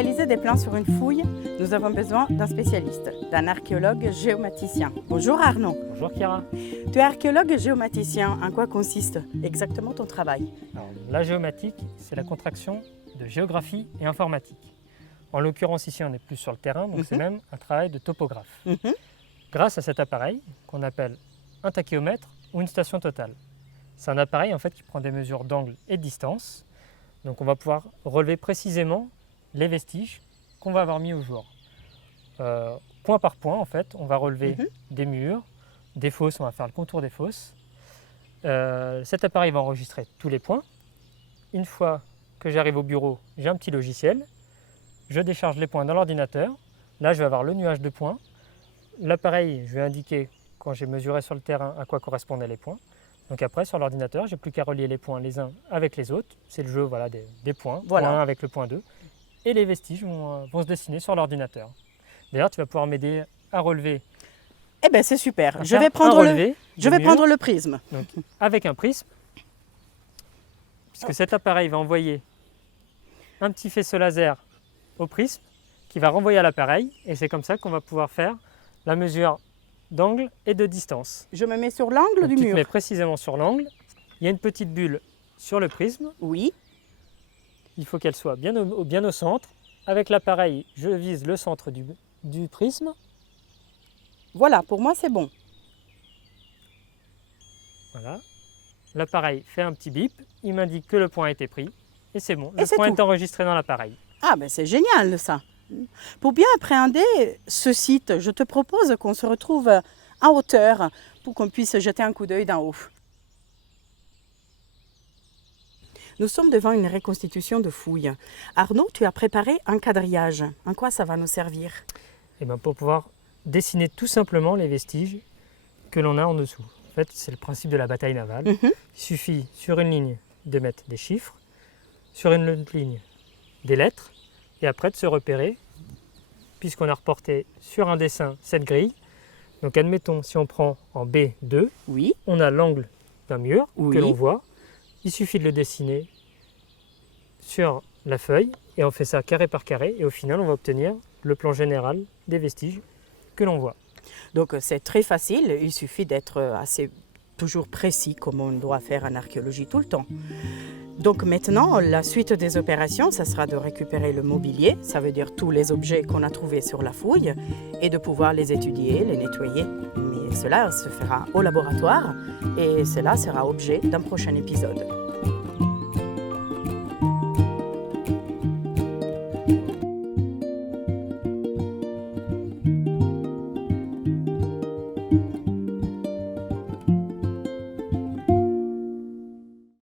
réaliser des plans sur une fouille, nous avons besoin d'un spécialiste, d'un archéologue géomaticien. Bonjour Arnaud. Bonjour Chiara. Tu es archéologue géomaticien. En quoi consiste exactement ton travail? Alors, la géomatique, c'est la contraction de géographie et informatique. En l'occurrence ici, on est plus sur le terrain, donc c'est même un travail de topographe. Grâce à cet appareil qu'on appelle un tachéomètre ou une station totale. C'est un appareil en fait qui prend des mesures d'angle et de distance. Donc on va pouvoir relever précisément les vestiges qu'on va avoir mis au jour. Point par point en fait, on va relever des murs, des fosses, on va faire le contour des fosses. Cet appareil va enregistrer tous les points. Une fois que j'arrive au bureau, j'ai un petit logiciel. Je décharge les points dans l'ordinateur. Là, je vais avoir le nuage de points. L'appareil, je vais indiquer quand j'ai mesuré sur le terrain à quoi correspondaient les points. Donc après, sur l'ordinateur, j'ai plus qu'à relier les points les uns avec les autres. C'est le jeu voilà, des points, point 1 avec le point 2. Et les vestiges vont se dessiner sur l'ordinateur. D'ailleurs, tu vas pouvoir m'aider à relever. Eh bien, c'est super. Je vais prendre le prisme. Donc, avec un prisme, puisque cet appareil va envoyer un petit faisceau laser au prisme qui va renvoyer à l'appareil. Et c'est comme ça qu'on va pouvoir faire la mesure d'angle et de distance. Je me mets sur l'angle du mur. Tu te mets précisément sur l'angle. Il y a une petite bulle sur le prisme. Oui. Il faut qu'elle soit bien au centre. Avec l'appareil, je vise le centre du prisme. Voilà, pour moi c'est bon. Voilà. L'appareil fait un petit bip. Il m'indique que le point a été pris. Et c'est bon. Le c'est point tout. est enregistré dans l'appareil. Ah ben c'est génial ça. Pour bien appréhender ce site, je te propose qu'on se retrouve en hauteur pour qu'on puisse jeter un coup d'œil d'en haut. Nous sommes devant une reconstitution de fouilles. Arnaud, tu as préparé un quadrillage. En quoi ça va nous servir? Et bien pour pouvoir dessiner tout simplement les vestiges que l'on a en dessous. En fait, c'est le principe de la bataille navale. Il suffit sur une ligne de mettre des chiffres, sur une autre ligne des lettres, et après de se repérer, puisqu'on a reporté sur un dessin cette grille. Donc admettons, si on prend en B2, on a l'angle d'un mur que l'on voit. Il suffit de le dessiner sur la feuille, et on fait ça carré par carré, et au final on va obtenir le plan général des vestiges que l'on voit. Donc c'est très facile, il suffit d'être toujours précis comme on doit faire en archéologie tout le temps. Donc maintenant, la suite des opérations, ça sera de récupérer le mobilier, ça veut dire tous les objets qu'on a trouvés sur la fouille, et de pouvoir les étudier, les nettoyer. Mais cela se fera au laboratoire, et cela sera objet d'un prochain épisode.